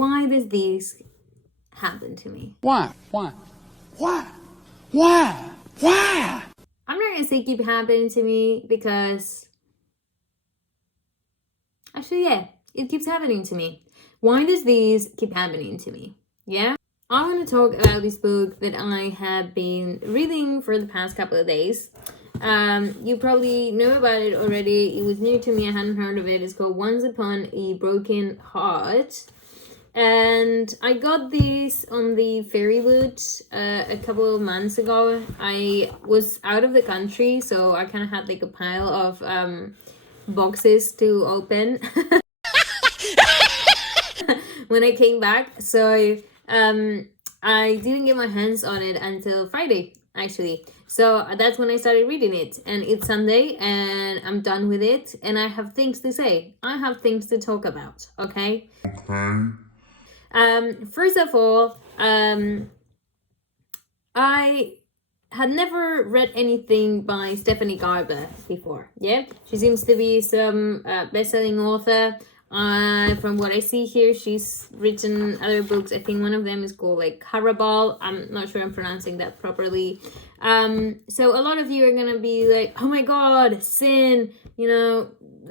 why does this happen to me? Why? Why? Why? Why? Why? I'm not gonna say keep happening to me because actually, yeah, it keeps happening to me. Why does this keep happening to me? Yeah? I want to talk about this book that I have been reading for the past couple of days. You probably know about it already. It was new to me. I hadn't heard of it. It's called Once Upon a Broken Heart. And I got this on the Fairyloot a couple of months ago. I was out of the country, so I kind of had like a pile of boxes to open when I came back. So I didn't get my hands on it until Friday, actually. So that's when I started reading it. And it's Sunday and I'm done with it. And I have things to say. I have things to talk about, okay? First of all, I had never read anything by Stephanie Garber before. Yeah, she seems to be some best-selling author. From what I see here, she's written other books. I think one of them is called like Carabal. I'm not sure I'm pronouncing that properly. So a lot of you are gonna be like, oh my god, sin,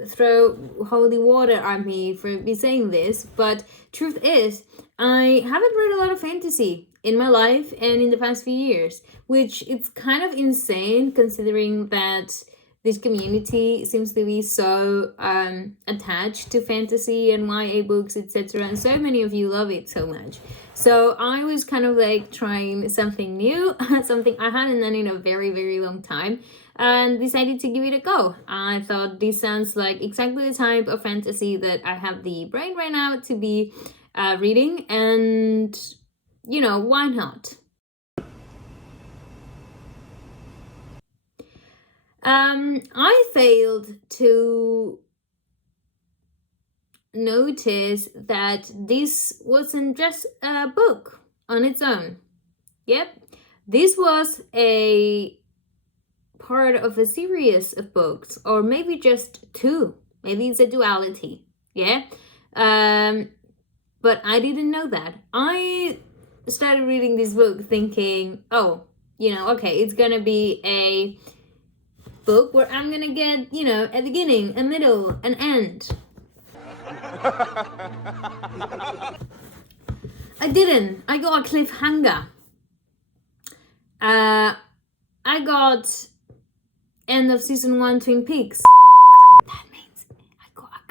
throw holy water at me for me saying this. But truth is, I haven't read a lot of fantasy in my life and in the past few years, which it's kind of insane considering that this community seems to be so attached to fantasy and YA books, etc. And so many of you love it so much. So I was kind of like trying something new, something I hadn't done in a very, very long time, and decided to give it a go. I thought this sounds like exactly the type of fantasy that I have the brain right now to be reading, and why not? I failed to notice that this wasn't just a book on its own. Yep, this was a part of a series of books, or maybe just two. Maybe it's a duality. Yeah, but I didn't know that. I started reading this book thinking, oh, okay, it's gonna be a book where I'm gonna get, a beginning, a middle, an end. I didn't. I got a cliffhanger. I got end of season 1 Twin Peaks. That means I got a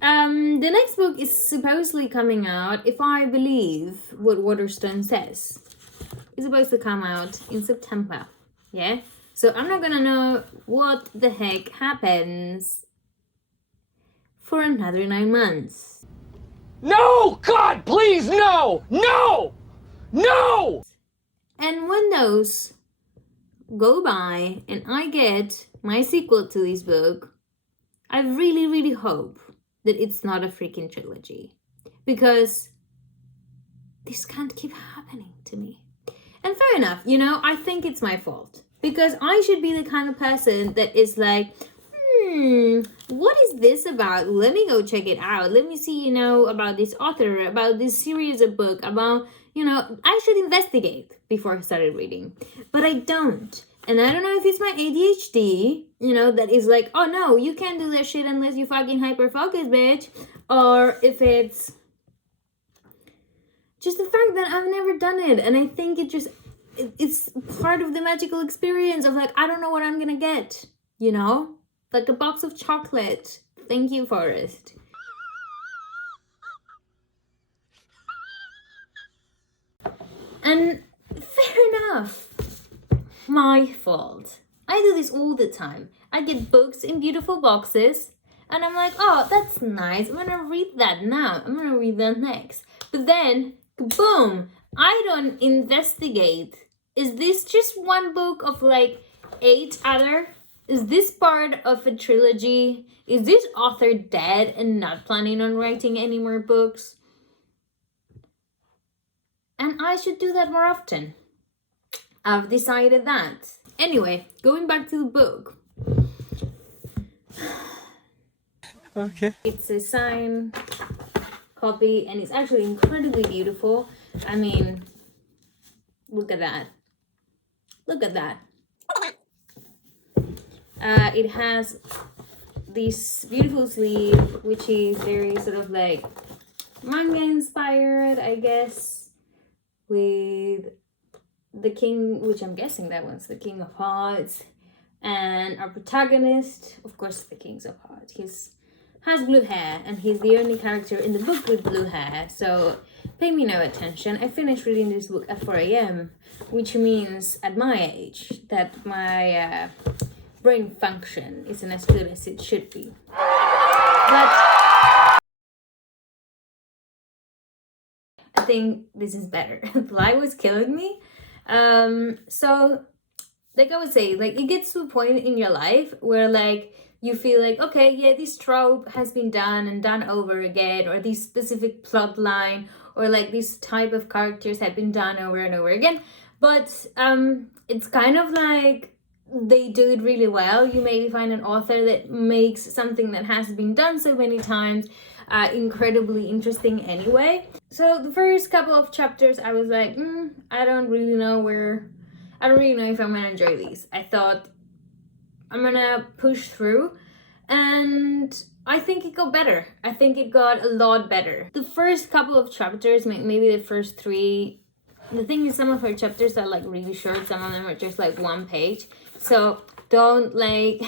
cliffhanger. The next book is supposedly coming out, if I believe what Waterstone says. It's supposed to come out in September. Yeah? So I'm not gonna know what the heck happens for another 9 months. No! God, please, no! No! No! And when those go by and I get my sequel to this book, I really, really hope that it's not a freaking trilogy. Because this can't keep happening to me. And fair enough, I think it's my fault. Because I should be the kind of person that is like, what is this about? Let me go check it out. Let me see, about this author, about this series of book, about, I should investigate before I started reading. But I don't. And I don't know if it's my ADHD, that is like, oh no, you can't do that shit unless you fucking hyper-focus, bitch. Or if it's just the fact that I've never done it. And I think it's part of the magical experience of like, I don't know what I'm gonna get, like a box of chocolate. Thank you, Forrest. And fair enough, my fault. I do this all the time. I get books in beautiful boxes and I'm like, oh, that's nice, I'm gonna read that now, I'm gonna read that next. But then, boom, I don't investigate. Is this just one book of like 8 other? Is this part of a trilogy? Is this author dead and not planning on writing any more books? And I should do that more often. I've decided that. Anyway, going back to the book. Okay. It's a sign copy, and it's actually incredibly beautiful. I mean, look at that. Look at that. It has this beautiful sleeve, which is very sort of like manga inspired, I guess, with the king, which I'm guessing that one's the King of Hearts, and our protagonist, of course, the King of Hearts. Has blue hair, and he's the only character in the book with blue hair, so pay me no attention. I finished reading this book at 4 a.m., which means at my age that my brain function isn't as good as it should be. But I think this is better. Fly was killing me. So like I would say, like it gets to a point in your life where like you feel like, okay, yeah, this trope has been done and done over again, or this specific plot line, or like this type of characters have been done over and over again. But it's kind of like they do it really well. You maybe find an author that makes something that has been done so many times incredibly interesting anyway. So the first couple of chapters, I was like, I don't really know if I'm gonna enjoy these. I thought I'm gonna push through, and I think it got better. I think it got a lot better. The first couple of chapters, maybe the first 3, the thing is some of her chapters are like really short, some of them are just like 1 page. So don't like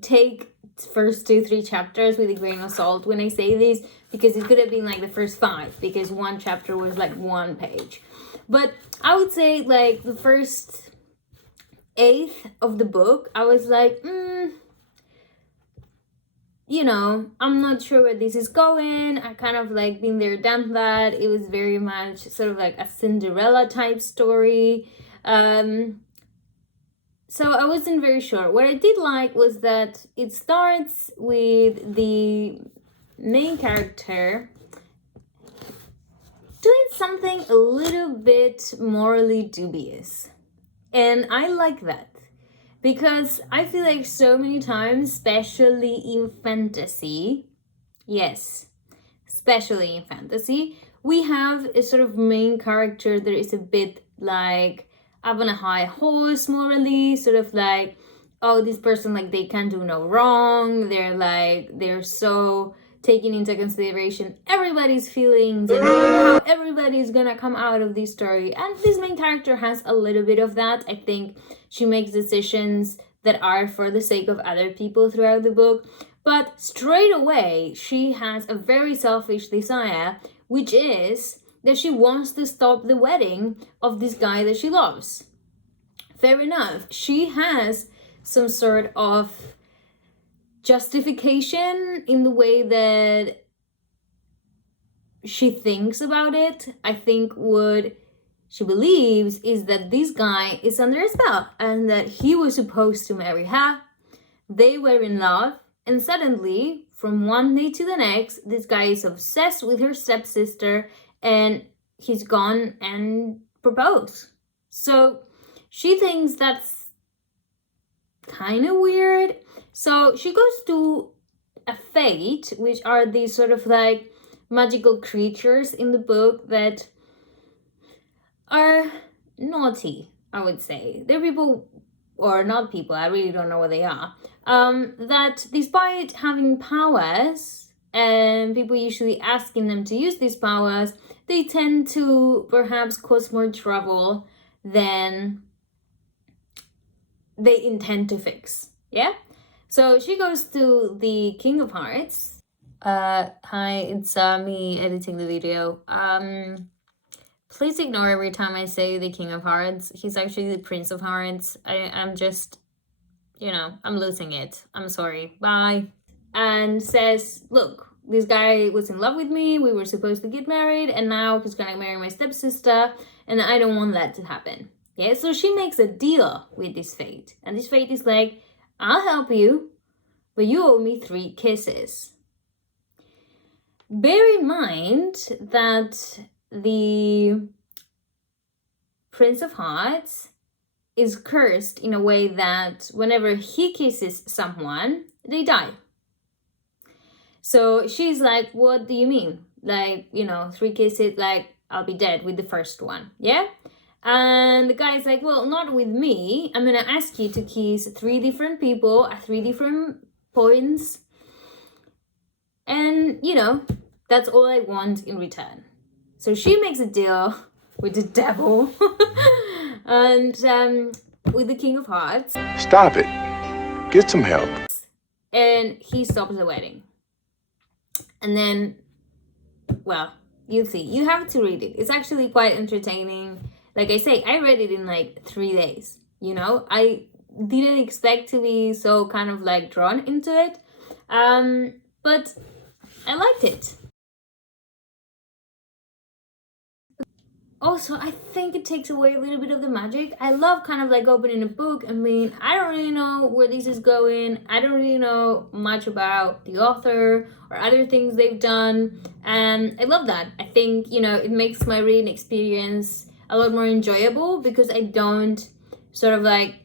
take first 2-3 chapters with a grain of salt when I say this, because it could have been like the first 5, because 1 chapter was like 1 page. But I would say like the first 1/8 of the book, I was like, you know, I'm not sure where this is going. I kind of like been there, done that. It was very much sort of like a Cinderella type story. So I wasn't very sure. What I did like was that it starts with the main character doing something a little bit morally dubious. And I like that, because I feel like so many times, especially in fantasy, yes, especially in fantasy, we have a sort of main character that is a bit like up on a high horse morally, sort of like, oh, this person, like, they can do no wrong. They're so taking into consideration everybody's feelings and how everybody's gonna come out of this story. And this main character has a little bit of that. I think she makes decisions that are for the sake of other people throughout the book. But straight away, she has a very selfish desire, which is that she wants to stop the wedding of this guy that she loves. Fair enough. She has some sort of justification in the way that she thinks about it. I think what she believes is that this guy is under a spell and that he was supposed to marry her. They were in love, and suddenly, from one day to the next, this guy is obsessed with her stepsister and he's gone and proposed. So she thinks that's kind of weird. So she goes to a fate, which are these sort of like magical creatures in the book that are naughty, I would say. They're people, or not people, I really don't know what they are, that despite having powers, and people usually asking them to use these powers, they tend to perhaps cause more trouble than they intend to fix. Yeah? So she goes to the King of Hearts. Hi, it's me editing the video. Please ignore every time I say the King of Hearts. He's actually the Prince of Hearts. I'm just, I'm losing it. I'm sorry. Bye. And says, look, this guy was in love with me. We were supposed to get married, and now he's gonna marry my stepsister, and I don't want that to happen. Yeah, so she makes a deal with this fate. And this fate is like, I'll help you, but you owe me 3 kisses. Bear in mind that the Prince of Hearts is cursed in a way that whenever he kisses someone, they die. So she's like, what do you mean? like, you know, 3 kisses, like, I'll be dead with the first one, yeah? And the guy's like, well, not with me. I'm gonna ask you to kiss 3 different people at 3 different points. And, you know, that's all I want in return. So she makes a deal with the devil and with the King of Hearts. Stop it. Get some help. And he stops the wedding. And then, well, you'll see. You have to read it. It's actually quite entertaining. Like I say, I read it in like 3 days. You know, I didn't expect to be so kind of like drawn into it. But I liked it. Also, I think it takes away a little bit of the magic. I love kind of like opening a book. I mean, I don't really know where this is going. I don't really know much about the author or other things they've done. And I love that. I think, you know, it makes my reading experience a lot more enjoyable because I don't sort of like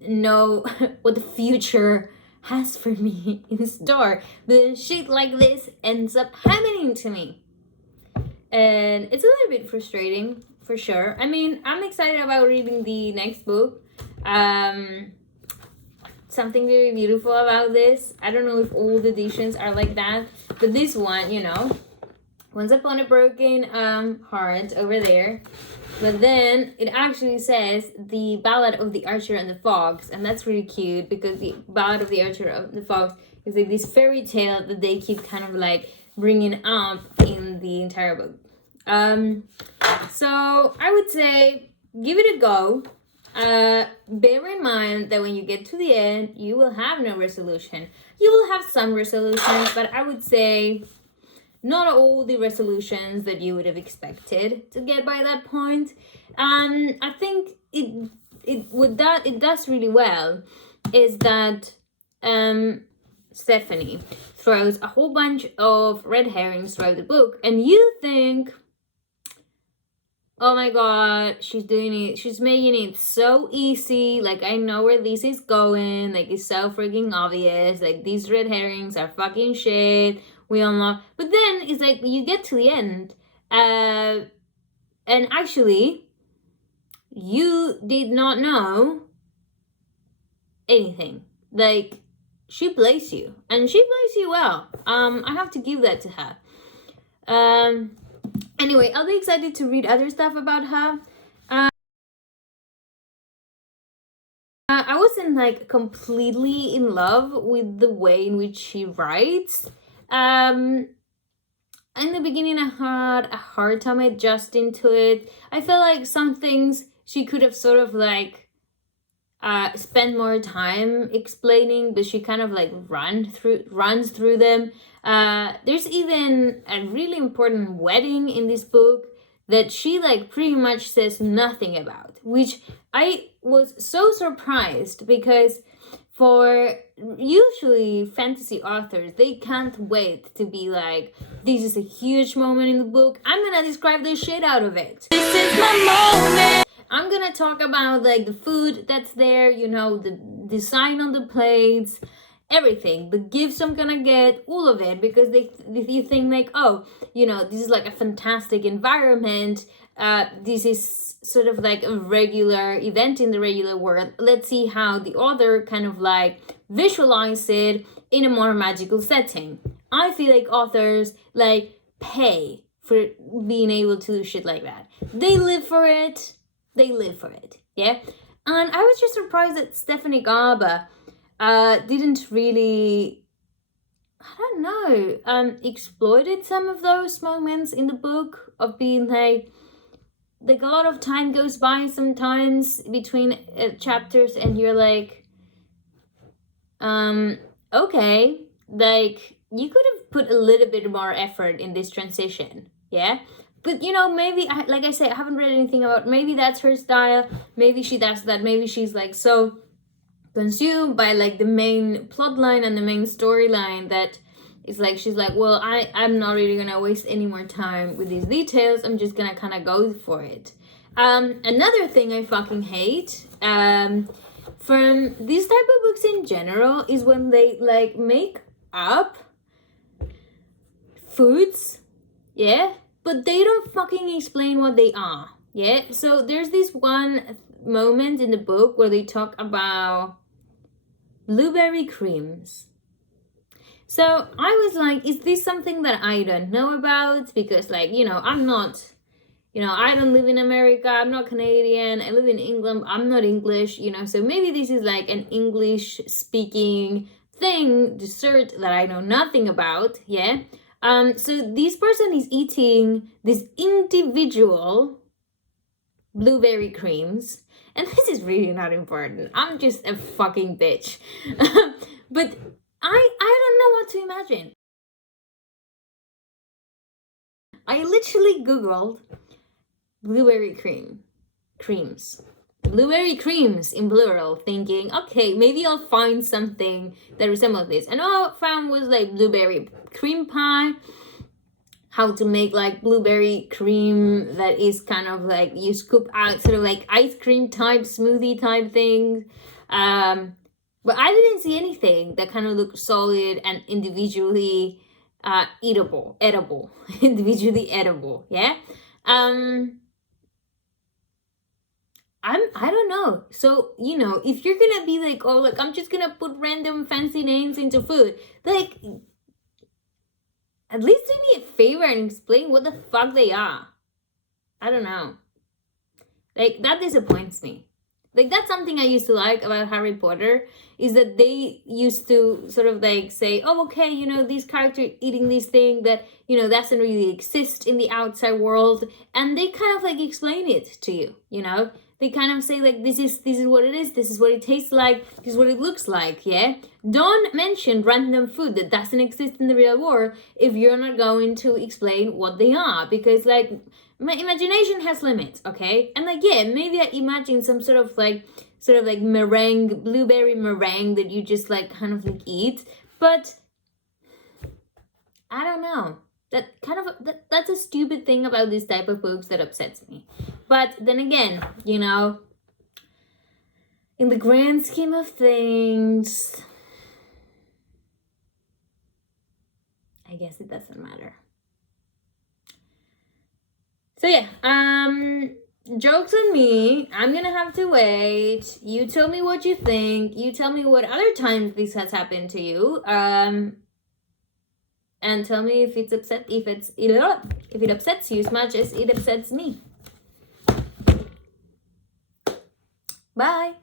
know what the future has for me in store. But shit like this ends up happening to me. And it's a little bit frustrating, for sure. I mean, I'm excited about reading the next book. Something very beautiful about this. I don't know if all the editions are like that, but this one, you know, Once Upon a Broken Heart over there. But then it actually says the Ballad of the Archer and the Fox, and that's really cute because the Ballad of the Archer and the Fox is like this fairy tale that they keep kind of like bringing up in the entire book. So I would say give it a go. Bear in mind that when you get to the end, you will have no resolution. You will have some resolutions, but I would say not all the resolutions that you would have expected to get by that point. I think it does really well is that Stephanie throws a whole bunch of red herrings throughout the book, and you think, oh my god, she's doing it, she's making it so easy, like I know where this is going, like it's so freaking obvious, like these red herrings are fucking shit, we all know. But then it's like you get to the end, and actually you did not know anything. Like she plays you, and she plays you well. I have to give that to her. Anyway, I'll be excited to read other stuff about her. I wasn't like completely in love with the way in which she writes. In the beginning, I had a hard time adjusting to it. I feel like some things she could have sort of like spend more time explaining, but she kind of like runs through them. There's even a really important wedding in this book that she like pretty much says nothing about, which I was so surprised because for usually fantasy authors, they can't wait to be like, this is a huge moment in the book, I'm gonna describe the shit out of it. This is my moment. I'm gonna talk about like the food that's there, you know, the design on the plates, everything, the gifts I'm gonna get, all of it, because you think like, oh, you know, this is like a fantastic environment, this is sort of like a regular event in the regular world, let's see how the author kind of like visualize it in a more magical setting. I feel like authors like pay for being able to do shit like that. They live for it, yeah. And I was just surprised that Stephanie Garber didn't really, I don't know, exploited some of those moments in the book of being like a lot of time goes by sometimes between chapters and you're like, okay, like you could have put a little bit more effort in this transition, yeah? But, you know, maybe, like I say, I haven't read anything about, maybe that's her style, maybe she does that, maybe she's like so consumed by like the main plot line and the main storyline that it's like she's like, well, I'm not really gonna waste any more time with these details, I'm just gonna kind of go for it. Another thing I fucking hate from these type of books in general is when they like make up foods, yeah, but they don't fucking explain what they are, yeah. So there's this one moment in the book where they talk about blueberry creams. So I was like, is this something that I don't know about? Because, like, you know, I'm not, you know, I don't live in America, I'm not Canadian, I live in England, I'm not English, you know, so maybe this is like an English speaking thing, dessert that I know nothing about, yeah. So this person is eating this individual blueberry creams, and this is really not important. I'm just a fucking bitch. But I don't know what to imagine. I literally Googled blueberry creams. Blueberry creams in plural, thinking, okay, maybe I'll find something that resembles this. And all I found was like blueberry cream pie, how to make like blueberry cream that is kind of like you scoop out, sort of like ice cream type, smoothie type things. But I didn't see anything that kind of looked solid and individually edible, individually edible, yeah? I don't know. So, you know, if you're gonna be like, oh, like, I'm just gonna put random fancy names into food, like, at least do me a favor and explain what the fuck they are. I don't know. Like, that disappoints me. Like, that's something I used to like about Harry Potter, is that they used to sort of like say, oh, okay, you know, this character eating this thing that, you know, doesn't really exist in the outside world. And they kind of like explain it to you, you know? They kind of say like, this is what it is, this is what it tastes like, this is what it looks like, yeah? Don't mention random food that doesn't exist in the real world if you're not going to explain what they are, because like, my imagination has limits, okay? And like, yeah, maybe I imagine some sort of like meringue, blueberry meringue that you just like kind of like eat, but I don't know. That kind of that's a stupid thing about this type of books that upsets me. But then again, you know, in the grand scheme of things, I guess it doesn't matter. So yeah, jokes on me. I'm gonna have to wait. You tell me what you think. You tell me what other times this has happened to you. And tell me if it upsets you as much as it upsets me. Bye.